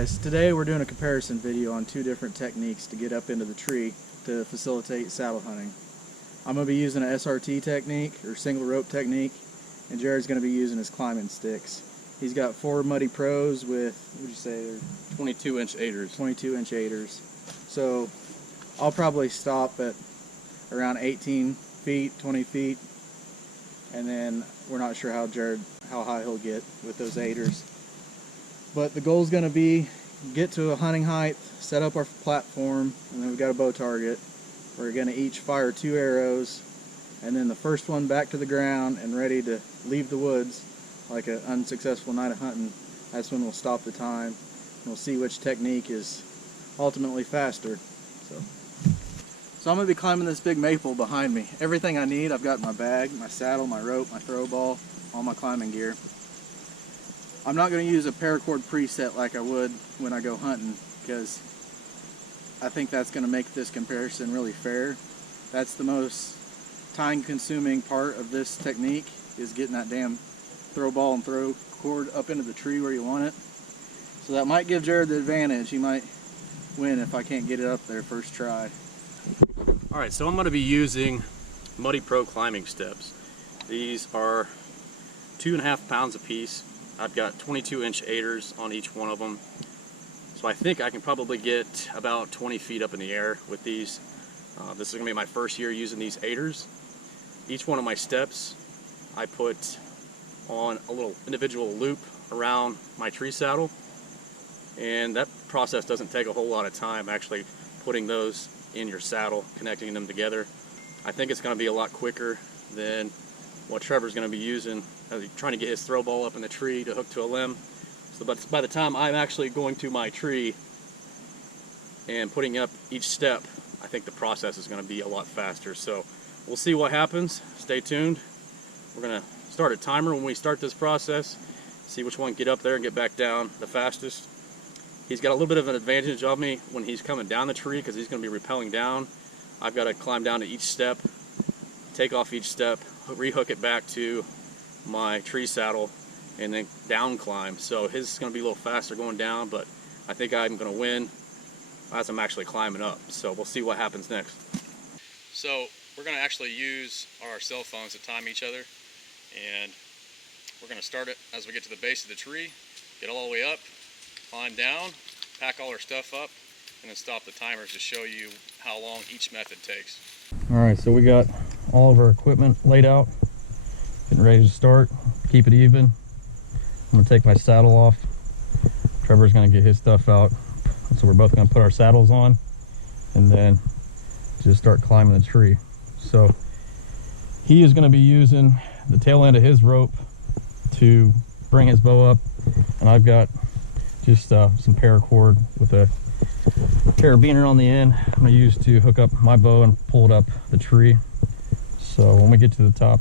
guys, today we're doing a comparison video on two different techniques to get up into the tree to facilitate saddle hunting. I'm going to be using an SRT technique, or single rope technique, and Jared's going to be using his climbing sticks. He's got 4 Muddy Pros with, what would you say, they're 22-inch aiders. 22-inch aiders. So I'll probably stop at around 18 feet, 20 feet, and then we're not sure how high he'll get with those aiders. But the goal is going to be get to a hunting height, set up our platform, and then we've got a bow target. We're going to each fire 2 arrows, and then the first one back to the ground and ready to leave the woods like an unsuccessful night of hunting. That's when we'll stop the time and we'll see which technique is ultimately faster. So I'm going to be climbing this big maple behind me. Everything I need I've got in my bag: my saddle, my rope, my throw ball, all my climbing gear. I'm not going to use a paracord preset like I would when I go hunting, because I think that's going to make this comparison really fair. That's the most time consuming part of this technique, is getting that damn throw ball and throw cord up into the tree where you want it. So that might give Jared the advantage. He might win if I can't get it up there first try. Alright, so I'm going to be using Muddy Pro climbing steps. These are 2.5 pounds a piece. I've got 22-inch aiders on each one of them. So I think I can probably get about 20 feet up in the air with these. This is going to be my first year using these aiders. Each one of my steps I put on a little individual loop around my tree saddle. And that process doesn't take a whole lot of time, actually putting those in your saddle, connecting them together. I think it's going to be a lot quicker than what Trevor's going to be using, trying to get his throw ball up in the tree to hook to a limb. So by the time I'm actually going to my tree and putting up each step, I think the process is going to be a lot faster. So we'll see what happens. Stay tuned. We're going to start a timer when we start this process, see which one can get up there and get back down the fastest. He's got a little bit of an advantage of me when he's coming down the tree, because he's going to be rappelling down. I've got to climb down to each step, take off each step, rehook it back to my tree saddle, and then down climb. So his is going to be a little faster going down, but I think I'm going to win as I'm actually climbing up. So we'll see what happens next. So we're going to actually use our cell phones to time each other, and we're going to start it as we get to the base of the tree, get all the way up, climb down, pack all our stuff up, and then stop the timers to show you how long each method takes. Alright, so we got all of our equipment laid out, getting ready to start. Keep it even. I'm going to take my saddle off. Trevor's going to get his stuff out. So we're both going to put our saddles on and then just start climbing the tree. So he is going to be using the tail end of his rope to bring his bow up, and I've got just some paracord with a carabiner on the end I'm going to use to hook up my bow and pull it up the tree. So when we get to the top,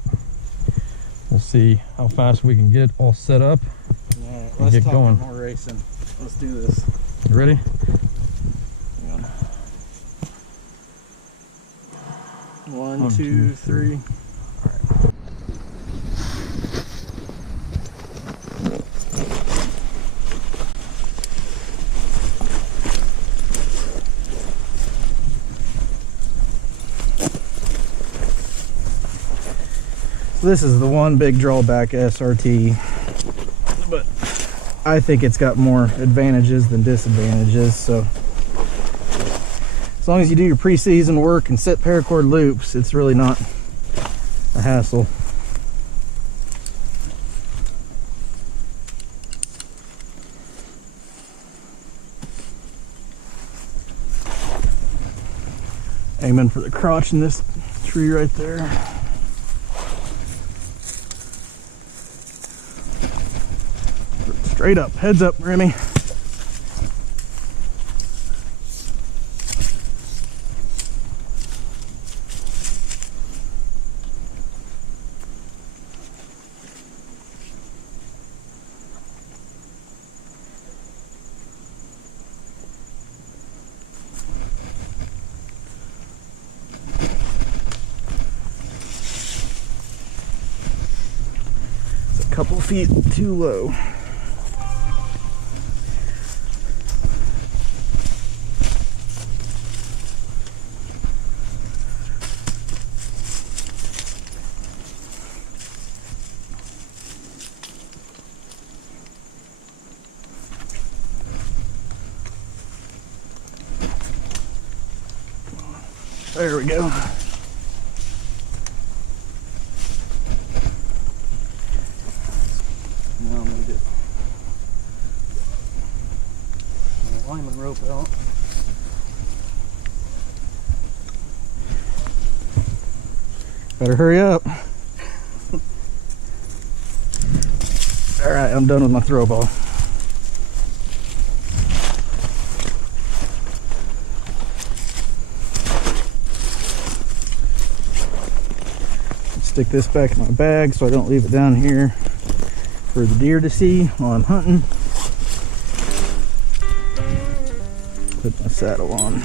we'll see how fast we can get all set up. Alright, let's get talk going. More racing. Let's do this. You ready? Yeah. 1, 2, 3. So this is the one big drawback of SRT, but I think it's got more advantages than disadvantages. So as long as you do your pre-season work and set paracord loops, it's really not a hassle. Aiming for the crotch in this tree right there. Straight up, heads up, Remy. It's a couple feet too low. There we go. Now I'm gonna get the alignment rope out. Better hurry up. All right, I'm done with my throw ball. Stick this back in my bag so I don't leave it down here for the deer to see while I'm hunting. Put my saddle on.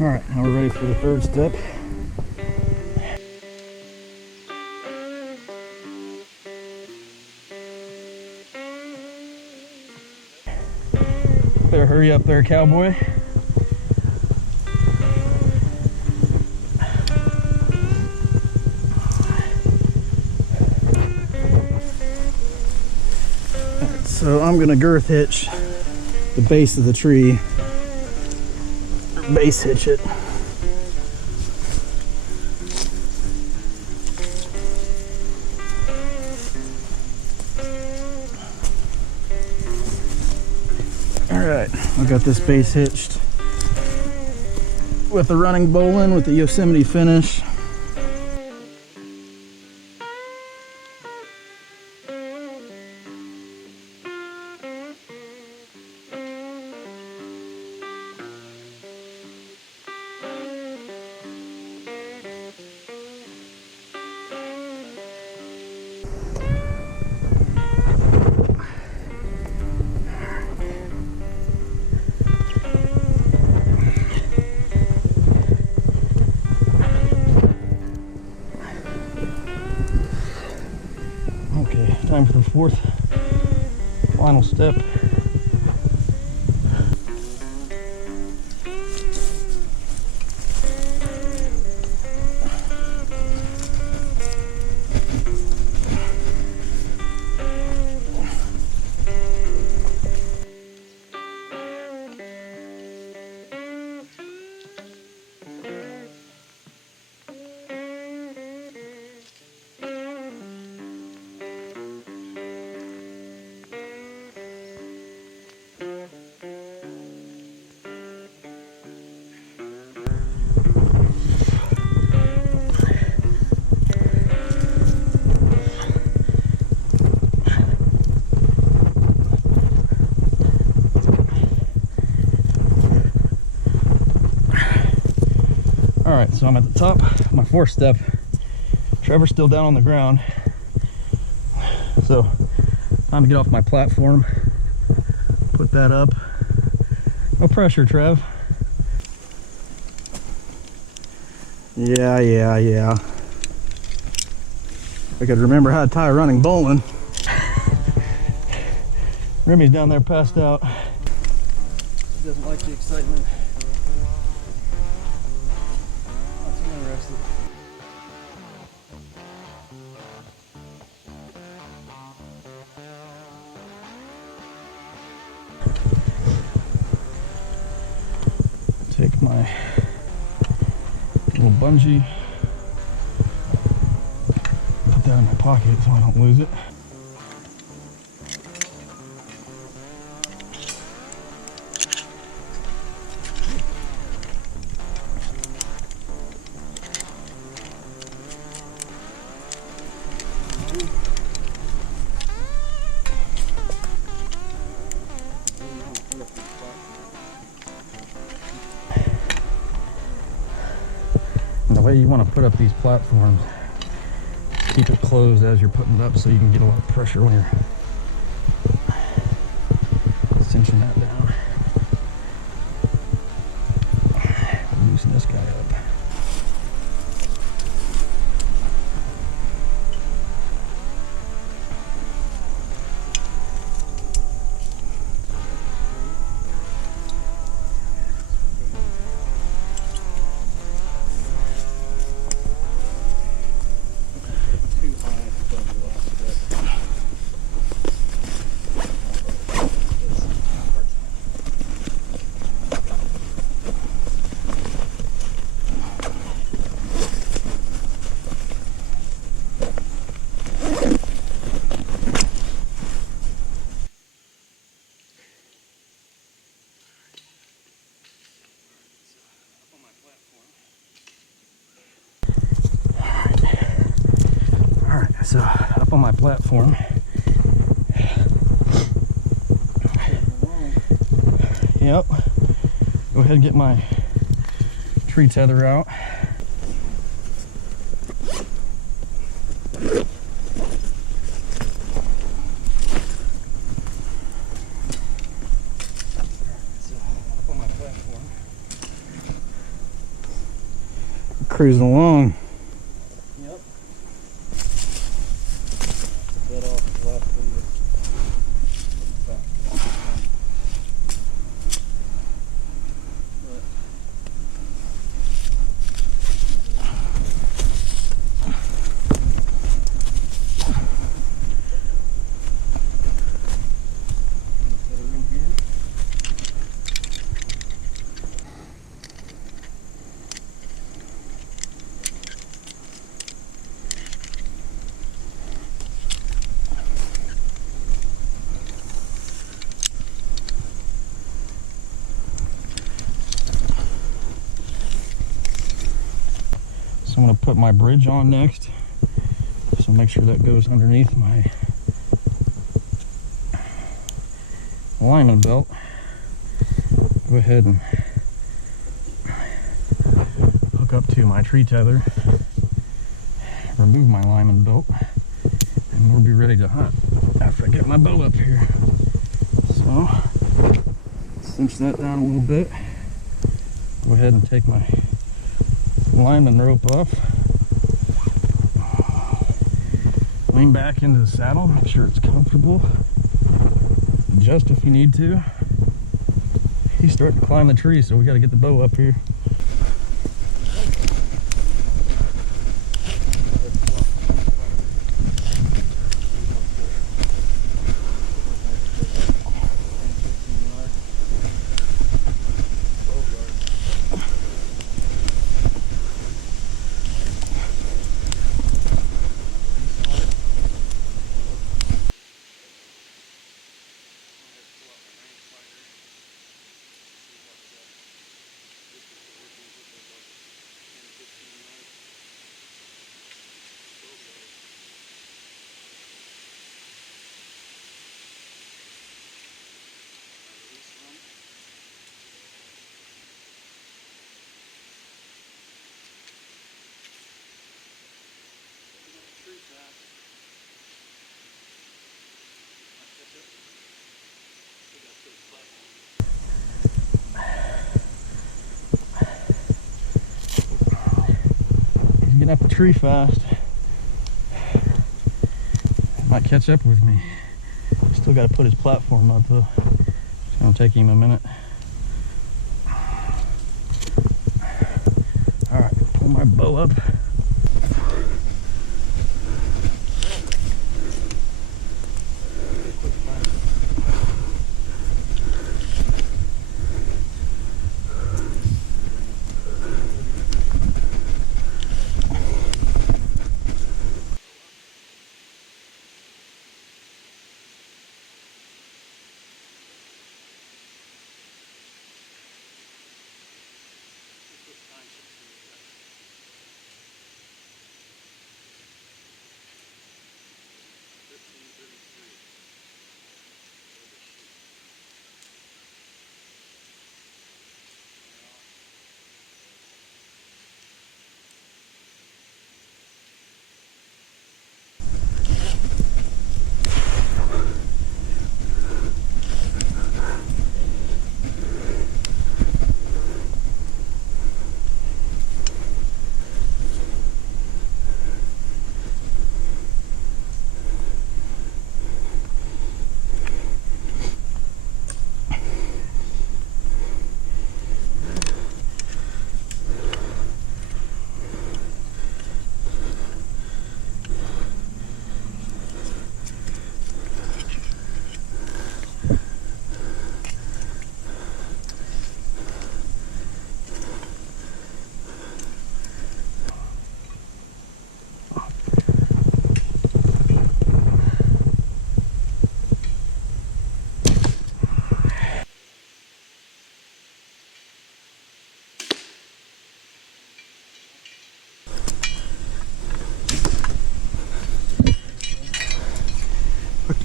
All right, now we're ready for the third step. Better hurry up there, cowboy. Alright, so I'm gonna girth hitch the base of the tree. Base hitch it. Alright, I got this base hitched with the running bowline with the Yosemite finish. Okay, time for the fourth, final step. All right, so I'm at the top, my fourth step. Trevor's still down on the ground. So, time to get off my platform. Put that up. No pressure, Trev. Yeah. I could remember how to tie a running bowline. Remy's down there passed out. He doesn't like the excitement. That's interesting. Take my little bungee, put that in my pocket so I don't lose it. And the way you want to put up these platforms, keep it closed as you're putting it up so you can get a lot of pressure when you're cinching that down. Loosen this guy up. So up on my platform, yep, go ahead and get my tree tether out. So up on my platform, cruising along. Yep. That off the left video. So I'm going to put my bridge on next. So make sure that goes underneath my alignment belt. Go ahead and hook up to my tree tether. Remove my alignment belt. And we'll be ready to hunt after I get my bow up here. So, cinch that down a little bit. Go ahead and take my alignment rope off. Lean back into the saddle, make sure it's comfortable. Adjust if you need to. He's starting to climb the tree, so we got to get the bow up here. He's getting up the tree fast. Might catch up with me. Still got to put his platform up though. It's gonna take him a minute. All right, pull my bow up.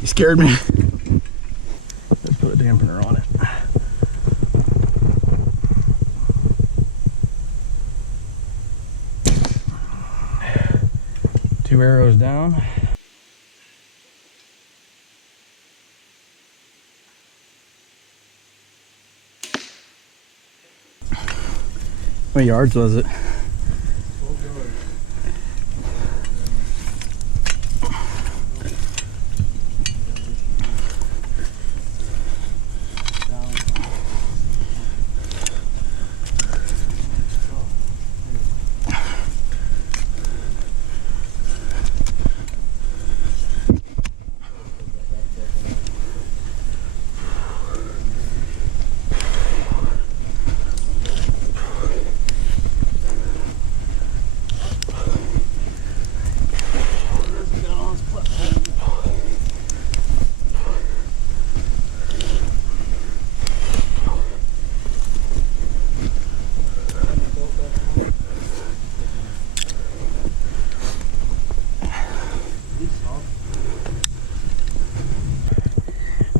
You scared me. Let's put a dampener on it. 2 arrows down. How many yards was it?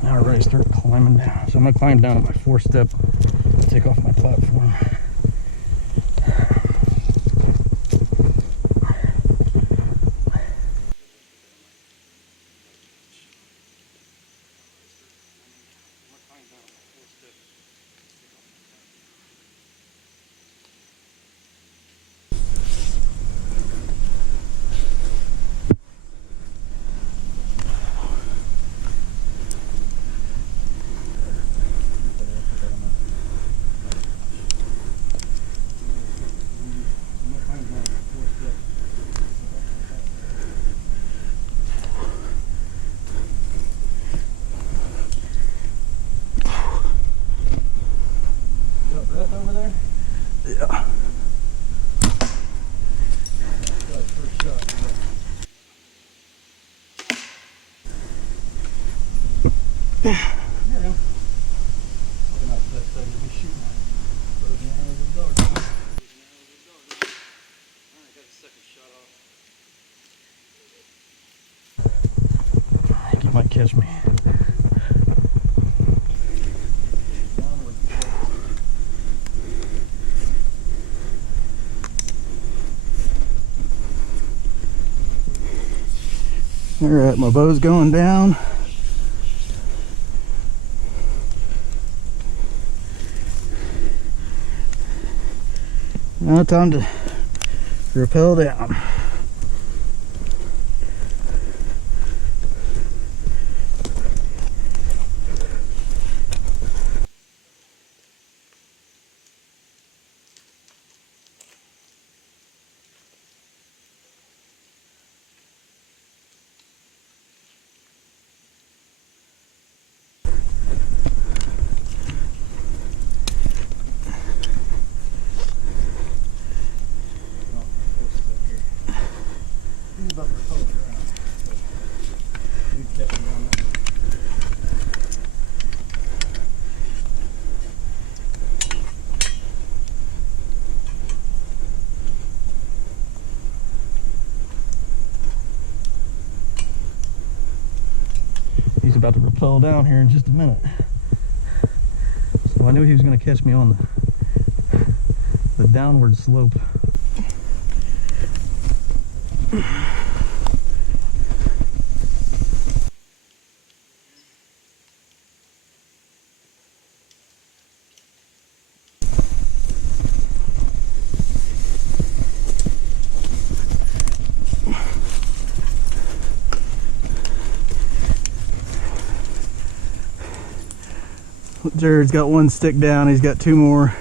Now we're ready to start climbing down. So I'm gonna climb down at my 4-step, take off my platform. Yeah. I think he might catch me. All right, my bow's going down. Now time to rappel down. He's about to rappel down here in just a minute. So I knew he was going to catch me on the downward slope. Jared's got 1 stick down, he's got 2 more.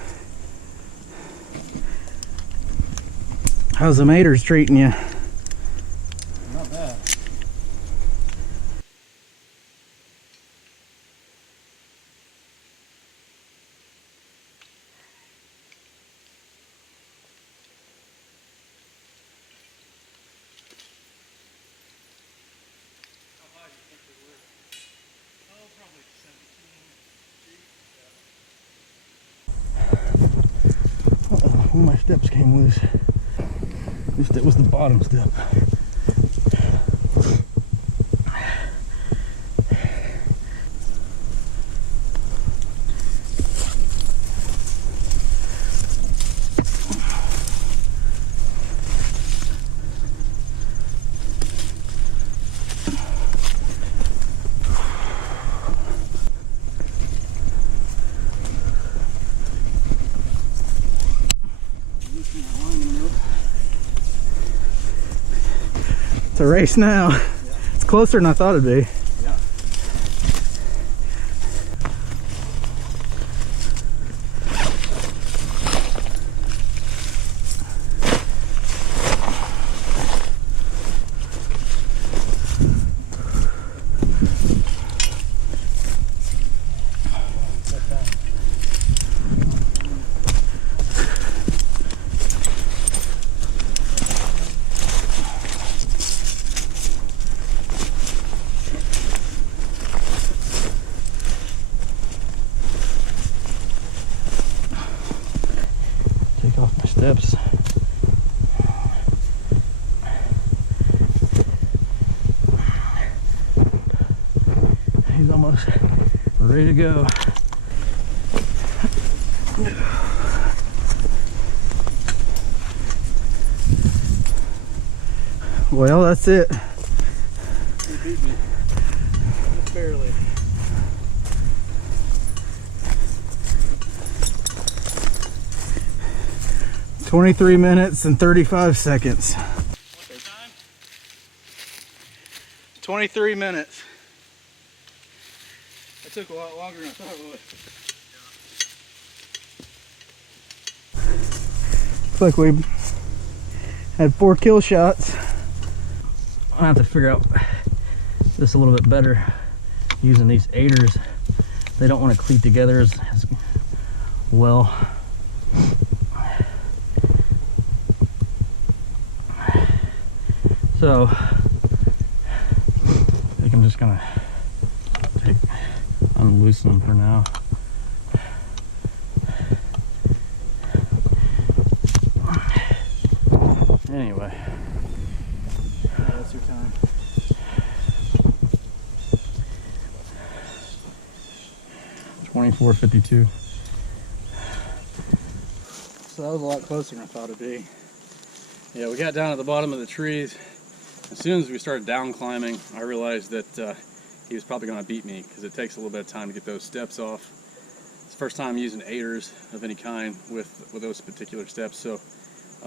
How's the maters treating you? Not bad. How high do you think they were? Oh, probably 17 feet. One of my steps came loose. At least it was the bottom step. It's a race now. Yeah. It's closer than I thought it'd be. Yeah. Take off my steps. He's almost ready to go. Well, that's it. You beat me. Just barely. "23 minutes and 35 seconds. What's your time? 23 minutes. That took a lot longer than I thought it would. Looks like we had 4 kill shots. I have to figure out this a little bit better using these aiders. They don't want to cleat together as well. So I think I'm just gonna unloosen them for now. Anyway. What's your time? $24.52. So that was a lot closer than I thought it'd be. Yeah, we got down at the bottom of the trees. As soon as we started down climbing, I realized that he was probably going to beat me because it takes a little bit of time to get those steps off. It's the first time using aiders of any kind with those particular steps, so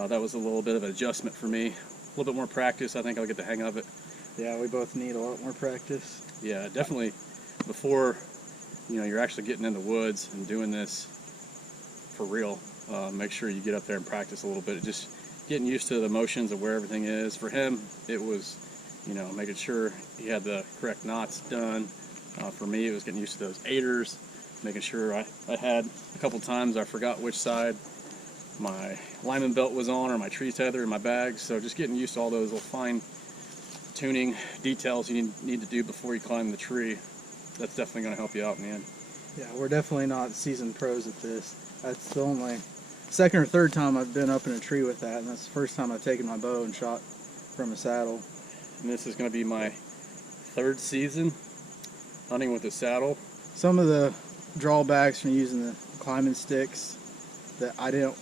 that was a little bit of an adjustment for me. A little bit more practice, I think I'll get the hang of it. Yeah, we both need a lot more practice. Yeah, definitely before you're actually getting in the woods and doing this for real, make sure you get up there and practice a little bit. Just getting used to the motions of where everything is. For him, it was, making sure he had the correct knots done. For me, it was getting used to those aiders, making sure I had a couple times I forgot which side my lineman belt was on or my tree tether in my bag. So just getting used to all those little fine tuning details you need to do before you climb the tree. That's definitely going to help you out in the end. Yeah, we're definitely not seasoned pros at this. That's the only second or third time I've been up in a tree with that, and that's the first time I've taken my bow and shot from a saddle. And this is going to be my 3rd season hunting with a saddle. Some of the drawbacks from using the climbing sticks that the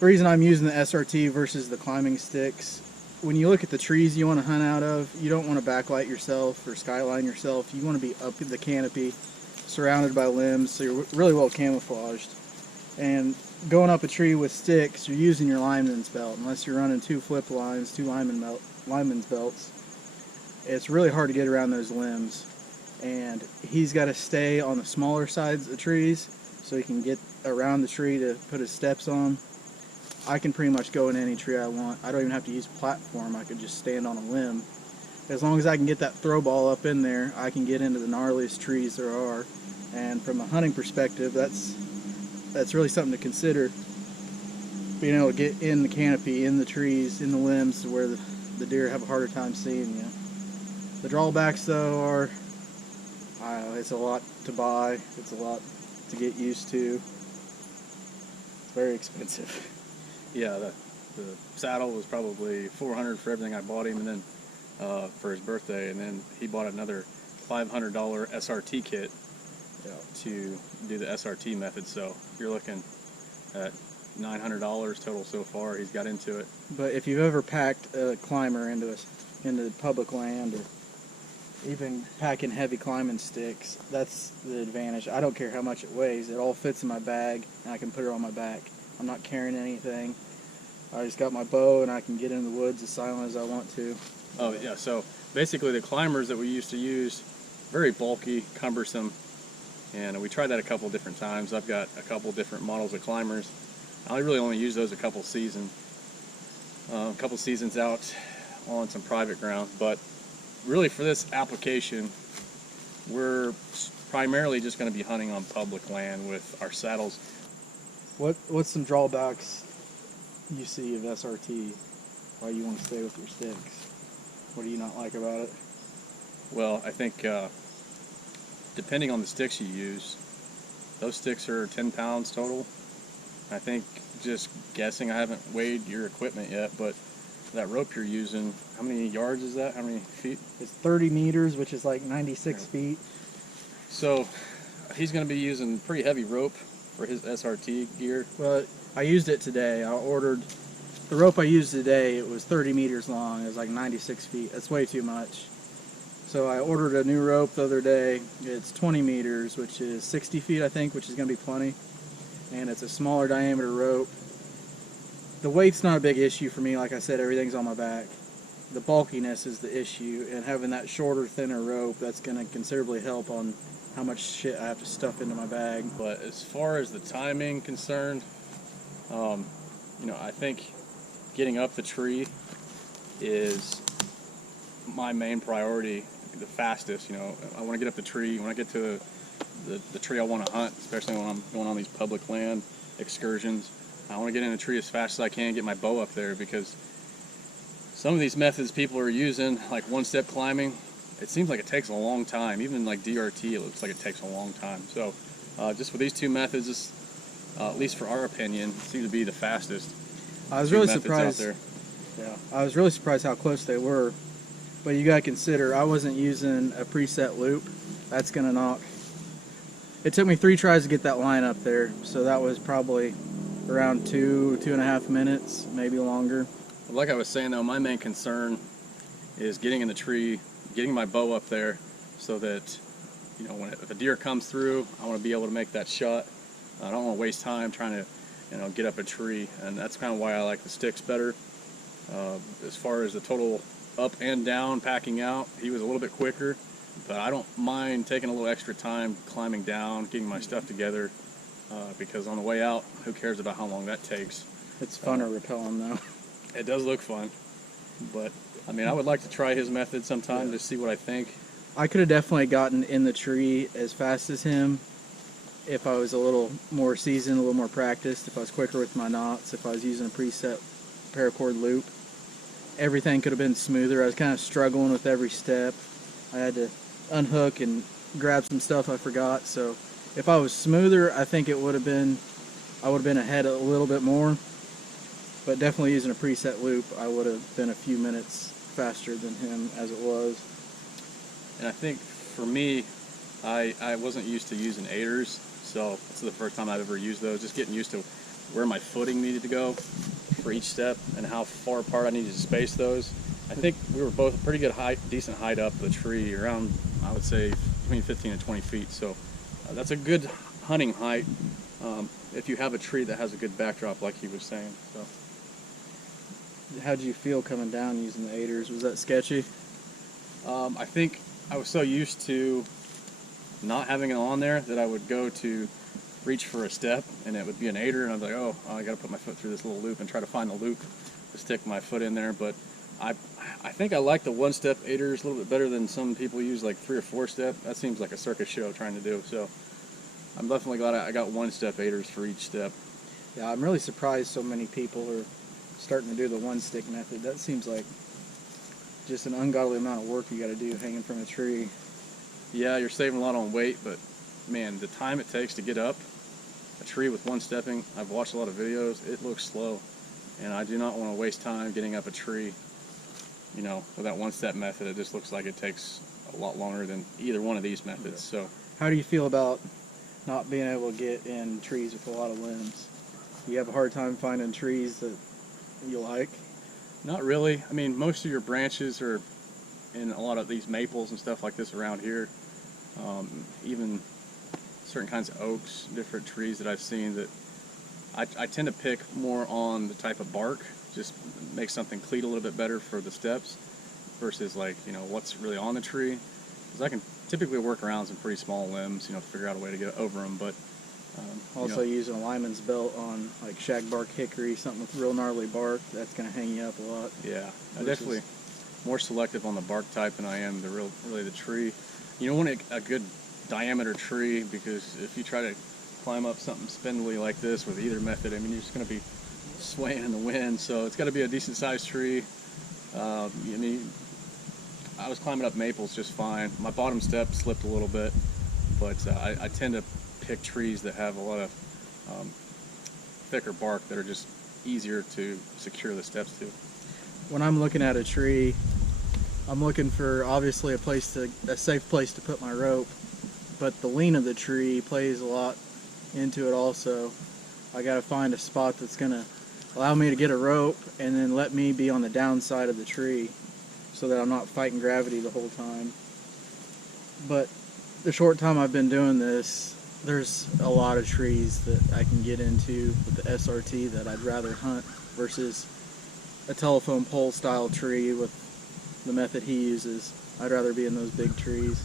reason I'm using the SRT versus the climbing sticks, when you look at the trees you want to hunt out of, you don't want to backlight yourself or skyline yourself. You want to be up in the canopy, surrounded by limbs, so you're really well camouflaged. And going up a tree with sticks, you're using your lineman's belt. Unless you're running 2 flip lines, 2 lineman's belts, it's really hard to get around those limbs. And he's got to stay on the smaller sides of trees so he can get around the tree to put his steps on. I can pretty much go in any tree I want. I don't even have to use a platform. I could just stand on a limb. As long as I can get that throw ball up in there, I can get into the gnarliest trees there are. And from a hunting perspective, that's really something to consider. Being able to get in the canopy, in the trees, in the limbs to where the deer have a harder time seeing you. The drawbacks though are, it's a lot to buy, it's a lot to get used to. It's very expensive. Yeah, the saddle was probably $400 for everything I bought him, and then for his birthday, and then he bought another $500 SRT kit to do the SRT method. So you're looking at $900 total so far. He's got into it. But if you've ever packed a climber into public land, or even packing heavy climbing sticks, that's the advantage. I don't care how much it weighs. It all fits in my bag, and I can put it on my back. I'm not carrying anything. I just got my bow, and I can get in the woods as silent as I want to. Oh yeah, so basically the climbers that we used to use, very bulky, cumbersome, and we tried that a couple different times. I've got a couple different models of climbers. I really only use those a couple seasons out on some private ground, but really for this application, we're primarily just going to be hunting on public land with our saddles. What's some drawbacks you see of SRT? Why you want to stay with your sticks? What do you not like about it? Well, I think depending on the sticks you use, those sticks are 10 pounds total. I think, just guessing, I haven't weighed your equipment yet, but that rope you're using, how many yards is that? How many feet? It's 30 meters, which is like 96 feet. So he's going to be using pretty heavy rope for his SRT gear. Well, I used it today. I ordered the rope I used today. It was 30 meters long. It was like 96 feet. That's way too much. So I ordered a new rope the other day. It's 20 meters, which is 60 feet, I think, which is going to be plenty. And it's a smaller diameter rope. The weight's not a big issue for me. Like I said, everything's on my back. The bulkiness is the issue, and having that shorter, thinner rope, that's going to considerably help on how much shit I have to stuff into my bag. But as far as the timing concerned, you know, I think getting up the tree is my main priority, the fastest. You know, I want to get up the tree. When I get to the tree I want to hunt, especially when I'm going on these public land excursions, I want to get in the tree as fast as I can, get my bow up there, because some of these methods people are using, like one-step climbing, it seems like it takes a long time. Even like DRT, it looks like it takes a long time. So just with these two methods, at least for our opinion, seem to be the fastest. I was really surprised. Yeah, I was really surprised how close they were. But you gotta consider, I wasn't using a preset loop. That's gonna knock. It took me 3 tries to get that line up there, so that was probably around 2.5 minutes, maybe longer. Like I was saying though, my main concern is getting in the tree, getting my bow up there, so that, you know, if a deer comes through, I want to be able to make that shot. I don't want to waste time trying to, you know, get up a tree, and that's kind of why I like the sticks better. As far as the total up and down packing out, he was a little bit quicker, but I don't mind taking a little extra time climbing down, getting my stuff together, because on the way out, who cares about how long that takes? It's fun to repel them though. It does look fun, but I mean, I would like to try his method sometime, Yeah. to see what I think. I could have definitely gotten in the tree as fast as him if I was a little more seasoned, a little more practiced, if I was quicker with my knots, if I was using a preset paracord loop. Everything could have been smoother. I was kind of struggling with every step. I had to unhook and grab some stuff I forgot. So if I was smoother, I think I would have been ahead a little bit more. But definitely using a preset loop, I would have been a few minutes faster than him as it was. And I think for me, I wasn't used to using aiders, so this is the first time I've ever used those. Just getting used to where my footing needed to go for each step and how far apart I needed to space those. I think we were both a pretty good height, decent height up the tree, around, I would say, between 15 and 20 feet. So that's a good hunting height if you have a tree that has a good backdrop, like he was saying. So. How'd you feel coming down using the aiders? Was that sketchy? I think I was so used to not having it on there that I would go to reach for a step and it would be an aider, and I was like, oh, I got to put my foot through this little loop and try to find the loop to stick my foot in there. But I think I like the one-step aiders a little bit better than some people use like 3 or 4-step. That seems like a circus show trying to do. So I'm definitely glad I got one-step aiders for each step. Yeah, I'm really surprised so many people are starting to do the one-stick method. That seems like just an ungodly amount of work you got to do hanging from a tree. Yeah, you're saving a lot on weight, but man, the time it takes to get up a tree with one-stepping, I've watched a lot of videos, it looks slow. And I do not want to waste time getting up a tree, you know, with that one-step method. It just looks like it takes a lot longer than either one of these methods. So, how do you feel about not being able to get in trees with a lot of limbs? Do you have a hard time finding trees that you like? Not really. I mean, most of your branches are in a lot of these maples and stuff like this around here. Even certain kinds of oaks, different trees that I've seen, that I tend to pick more on the type of bark, just make something cleat a little bit better for the steps. versus like, you know, what's really on the tree. Because I can typically work around some pretty small limbs, you know, to figure out a way to get over them. But Also, you know, using a lineman's belt on like shagbark hickory, something with real gnarly bark, that's going to hang you up a lot. yeah, I'm definitely more selective on the bark type than I am really the tree. You don't want a good diameter tree, because if you try to climb up something spindly like this with either method, I mean, you're just going to be swaying in the wind. So it's got to be a decent sized tree. I mean, I was climbing up maples just fine. My bottom step slipped a little bit, but I tend to pick trees that have a lot of thicker bark that are just easier to secure the steps to. When I'm looking at a tree, I'm looking for obviously a safe place to put my rope, but the lean of the tree plays a lot into it also. I got to find a spot that's going to allow me to get a rope and then let me be on the downside of the tree so that I'm not fighting gravity the whole time. But the short time I've been doing this, there's a lot of trees that I can get into with the SRT that I'd rather hunt versus a telephone pole style tree with the method he uses. I'd rather be in those big trees.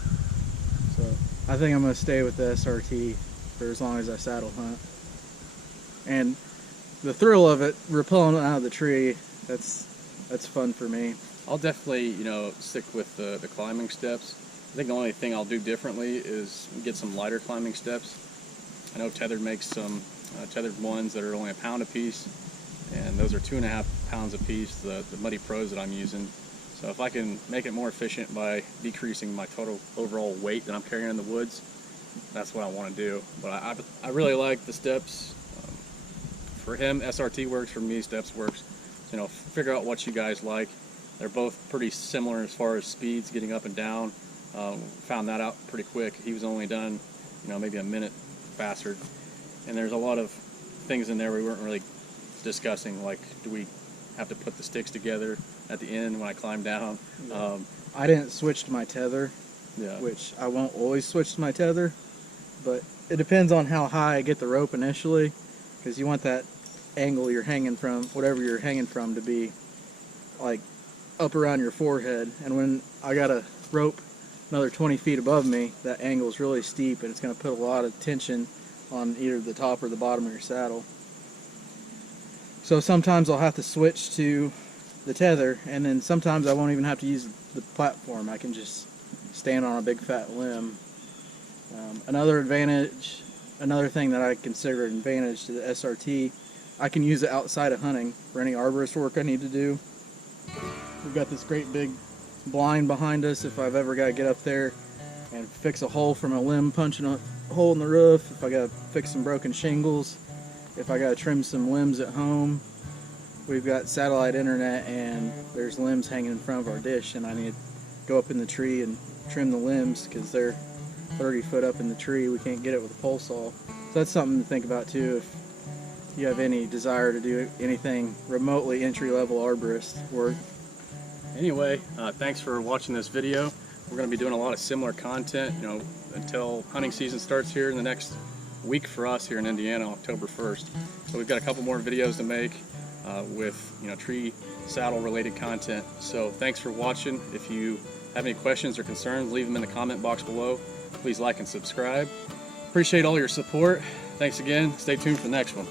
So I think I'm going to stay with the SRT for as long as I saddle hunt. And the thrill of it, rappelling out of the tree, that's fun for me. I'll definitely, you know, stick with the climbing steps. I think the only thing I'll do differently is get some lighter climbing steps. I know Tethered makes some tethered ones that are only a pound a piece, and those are 2.5 pounds a piece, the Muddy Pros that I'm using. So if I can make it more efficient by decreasing my total overall weight that I'm carrying in the woods, that's what I want to do. But I really like the steps. For him, SRT works. For me, steps works. So, you know, figure out what you guys like. They're both pretty similar as far as speeds, getting up and down. Found that out pretty quick. He was only done, you know, maybe a minute faster. And there's a lot of things in there we weren't really discussing, like, do we have to put the sticks together at the end when I climb down? Yeah. I didn't switch to my tether, Yeah. which I won't always switch to my tether, but it depends on how high I get the rope initially, because you want that angle you're hanging from, whatever you're hanging from, to be like up around your forehead. And when I got a rope another 20 feet above me, that angle is really steep and it's going to put a lot of tension on either the top or the bottom of your saddle. So sometimes I'll have to switch to the tether, and then sometimes I won't even have to use the platform. I can just stand on a big fat limb. Another thing that I consider an advantage to the SRT, I can use it outside of hunting for any arborist work I need to do. We've got this great big blind behind us if I've ever got to get up there and fix a hole from a limb punching a hole in the roof, if I got to fix some broken shingles, if I got to trim some limbs at home. We've got satellite internet and there's limbs hanging in front of our dish, and I need to go up in the tree and trim the limbs because they're 30 foot up in the tree. We can't get it with a pole saw. So that's something to think about too if you have any desire to do anything remotely entry-level arborist work. Anyway, thanks for watching this video. We're going to be doing a lot of similar content, you know, until hunting season starts here in the next week for us here in Indiana, October 1st. So we've got a couple more videos to make with, you know, tree saddle related content. So thanks for watching. If you have any questions or concerns, leave them in the comment box below. Please like and subscribe. Appreciate all your support. Thanks again. Stay tuned for the next one.